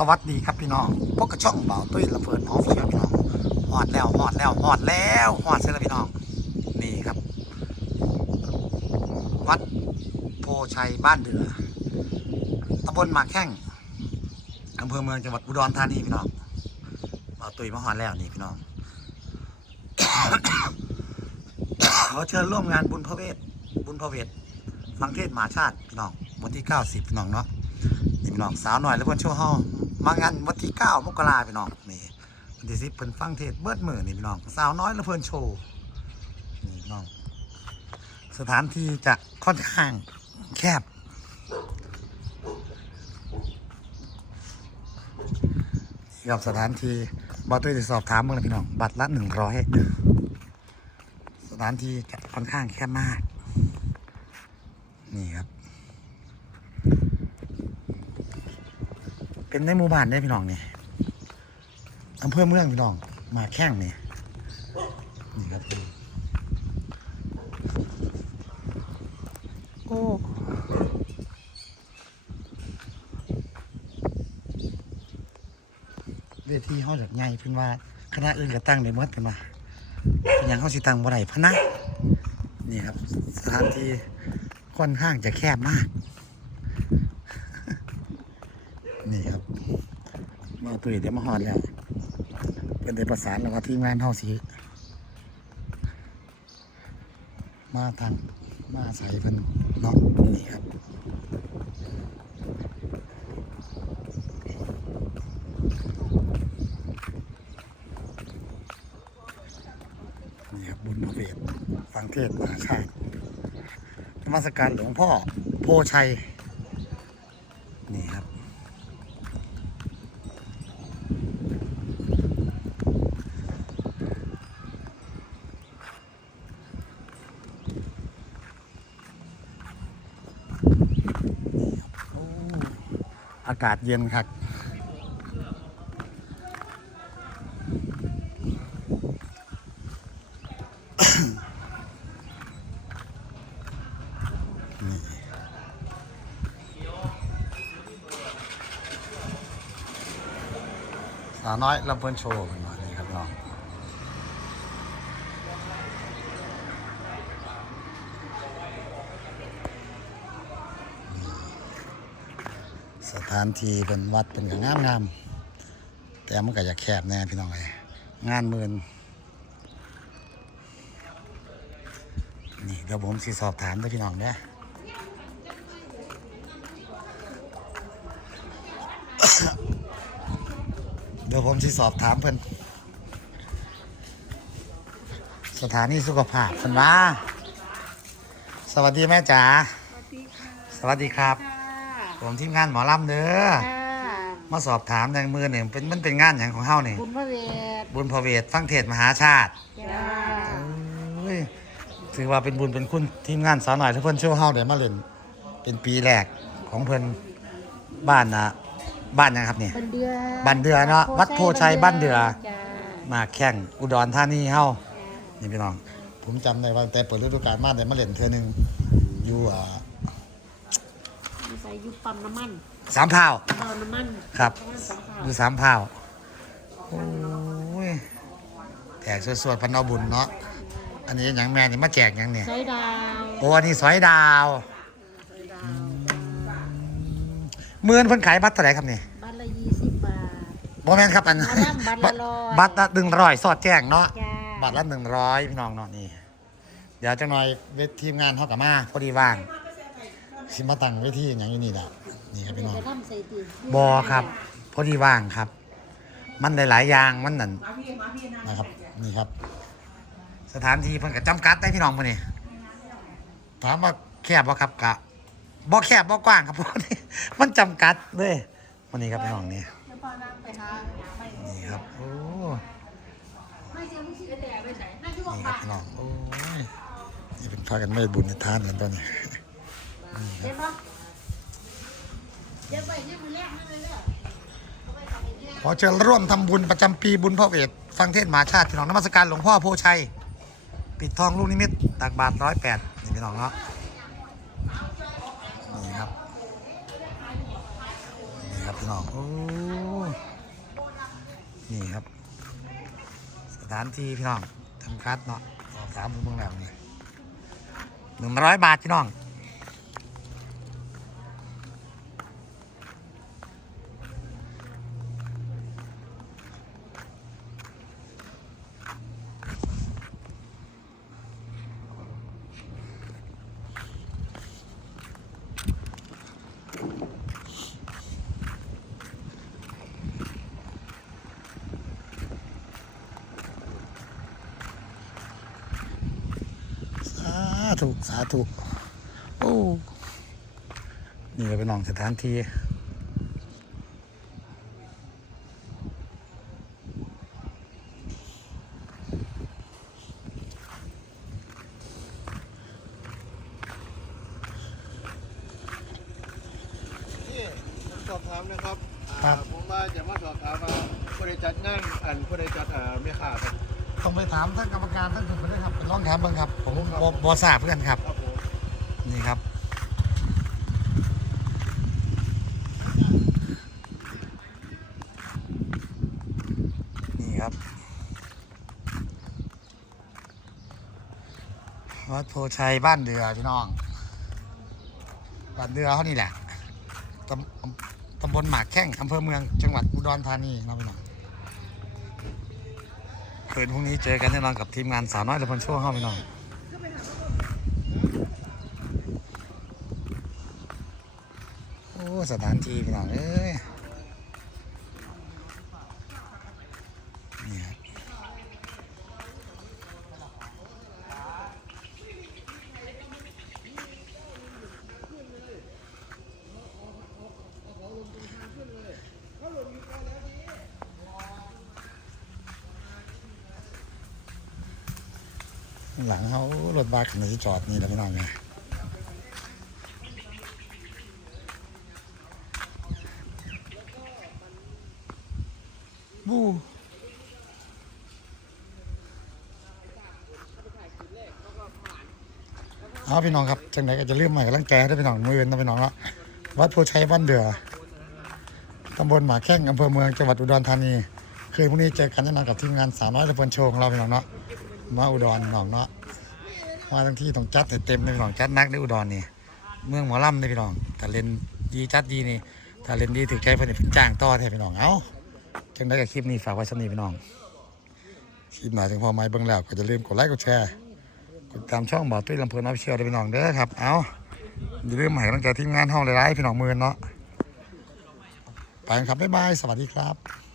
สวัสดีครับพี่น้องพวกกระช่องเบาตุ้ยลำเพลินออฟฟิเชียพี่น้องหอดแล้วหอดแล้วหอดแล้วหอดเสร็จแล้วพี่น้อง นี่ครับ วัดโพชัยบ้านเดือตำบลหมากแข้งอำเภอเมืองจังหวัดอุดรธานีพี่น้องเบาตุ้ยมาหอดแล้วนี่พี่น้องขอเชิญร่วมงานบุญพระเวทบุญพระเวทฟังเทศน์มาชาติพี่น้องวันที่90พี่น้องเนาะนี่พี่น้องสาวหน่อยแล้วเพิ่นโชว์เฮา มางานวันที่เก้ามกราพี่น้องนี่วันที่สิบเพิ่นฟังเทศเบิดมือนี่พี่น้องสาวน้อยแล้วเพิ่นโชว์นี่พี่น้อง สถานที่จะค่อนข้างแคบ นี่ครับสถานที่บอตุ้ยจะสอบถามเมื่อไรพี่น้อง บัตรละหนึ่งร้อยสถานที่จะค่อนข้างแคบมาก นี่ครับ เป็นในหมู่บ้านได้พี่น้องนี่อำเภอเมืองพี่น้อง มาแข้งนี่นี่ครับโอ้เวทีเขาจากใหญ่เพิ่นว่าคณะอื่นก็ตั้งได้หมดเพิ่นว่าเป็นหยังเขาสิตั้งบ่ได้พะนะนี่ครับสถานที่ค่อนข้างจะแคบมาก นี่ครับ มาตุยเดี๋ยวมาหอดแล้วเป็นได้ประสานแล้วว่าทีมงานเฮาสิมาทางมาใส่เพิ่นเนาะนี่ครับนี่ครับบุญพระเวทฟังเทศน์มหาชาตินมัสการหลวงพ่อโพชัย นี่ครับ โอ้อากาศเย็นครับสาวน้อยลำเพิ่นโชว์กันหน่อยนะครับน้อง สถานที่เป็นวัดเป็นก็งามงามๆแต่มันก็อยากแคบแน่พี่น้องเลยงานหมื่นนี่เดี๋ยวผมสิสอบถามด้วยพี่น้องเนี่ยเดี๋ยวผมสิสอบถามเพิ่นสถานีสุขภาพเพิ่นว่า สวัสดีแม่จ๋าสวัสดีค่ะสวัสดีครับค่ะ ผมทีมงานหมอลำเด้อมาสอบถามในมือหนึ่งเป็นมันเป็นงานอย่างของเฮานี่บุญพระเวทบุญพระเวทฟังเทศน์มหาชาติจ้าเอ้ยถือว่าเป็นบุญเป็นคุณทีมงานสาวหน่อยทุกเพิ่นโชว์เฮาได้มาเล่นเป็นปีแรกของเพิ่นบ้านนะบ้านหยังครับนี่บันเดือบ้านเดือเนาะวัดโพชัยบ้านเดือจ้ามาแข่งอุดรธานีเฮานี่พี่น้อง ผมจำได้ว่าแต่เปิดฤดูกาลมาได้มาเล่นเทื่อหนึงอยู่อ่า มีใส่ยุบปั๊มน้ำมันสามพร้าวเบาน้ำมันครับน้ำมันสองเท่าอยู่สามพร้าวโอ้ยแจกสวดๆพันเอาบุญเนาะอันนี้หยังแม่นี่มาแจกหยังเนี่ย ใช้ดาวโอ้อันนี้สอยดาวอืมหมื่นเพิ่นขายบัตรเท่าไหร่ครับนี่บัตรละยี่สิบบาท บ่แม่นครับอันหมอลำบัตรละร้อย บัตรละหนึ่งร้อยสอดแจ้งเนาะ จ้าบัตรละหนึ่งร้อยพี่น้องเนาะนี่ เดี๋ยวจังหน่อยเวททีมงานเขากับมาพอดีว่าง สิมาตั้งเวทีอย่างอยู่นี่แหละนี่ครับพี่น้องจะทำใส่ตีบอครับ พอดีว่างครับ มันหลายๆอย่างมันนั่นนะครับ นี่ครับ สถานที่เพิ่นก็จำกัดได้พี่น้องมื้อนี้ถามว่าแคบบ่ครับกะบ่แคบบ่กว้างครับพวกนี้มันจำกัดเลยวันนี้ครับพี่น้องนี่นี่ครับโอ้นี่ครับพี่น้องโอ้ยนี่เป็นพากันไม่บุญในทานกันตอนนี้ เห็นปะเดี๋ยวไปเดี๋ยวมือแรกนั่นเลยเด้อขอเชิญร่วมทำบุญประจำปีบุญพระเวทฟังเทศมหาชาติพี่น้องนมัสการหลวงพ่อโพชัย ปิดทองลูกนิมิตตักบาทร้อยแปดนี่พี่น้องเนาะนี่ครับนี่ครับพี่น้องโอ้นี่ครับ สถานที่พี่น้องทำคัดเนาะสอบถามผมเมืองแล้วนี่หนึ่งร้อยบาทพี่น้อง ธุสาธุโอ้นี่ก็เป็นน้องสถานที่นี่สอบถามนะครับครัอ่าบผมว่าจะมาสอบถามว่าผู้ใดจัดงานอันผู้ใดจัดอ่าไม่ขาดครับ ต้องไปถามท่านกรรมการท่านอื่นไปด้วยครับเป็นร่องถามเบ้างครับ ผมบอบอทราบเพื่อนครับครับผมนี่ครับ นี่ครับ วัดโพชัยบ้านเดือพี่น้อง บ้านเดือเขานี่แหละตำตำบลหมากแข้งอำเภอเมืองจังหวัดอุดรธานีนะพี่น้อง คืนพรุ่งนี้เจอกันแน่นอนกับทีมงานสาวน้อยและพันช่วงเข้าพี่น้อนโอ้สถานที่พี่น้องเอ้ย หลังเขารถบัสคันนี้จอดนี่แหล้วพี่น้องไงบูเอาพี่น้องครับจังไหนก็จะเลื่มใหม่กำลังแกด้พี่น้องมือเว้นนะพี่น้องละวัดโพชัยบ้านเดือตำบลหมาแข้งอำเภอเมืองจังหวัดอุดรธานี คืนพรุ่งนี้เจอกันแน่นอนกับทีมงานสาวน้อยตะเพินโชว์ของเราพี่น้องเนาะ มาอุดรพี่น้องเนาะมาทั้งที่ต้องจัดให้เต็มเลยพี่น้องจัดนักในอุดรนี่เมืองหมอลำเลยพี่น้องถ้าเล่นดีจัดดีนี่ถ้าเล่นดีถึงใจเพิ่นนี่เพิ่นจ้างต่อแท้พี่น้องเอ้าจังได้กับคลิปนี้ฝากไว้สำนีพี่น้องคลิปหนาถึงพอไม้เบิ่งแล้วก็จะลืมกดไลค์กดแชร์กดตามช่องบ่าวตุ้ยลำเพลินออฟฟิเชียลด้วยพี่น้องเด้อครับเอาอย่าลืมให้กำลังใจทีมงานห้องหลายๆพี่น้องมือเนาะไปครับบ๊ายบายสวัสดีครับ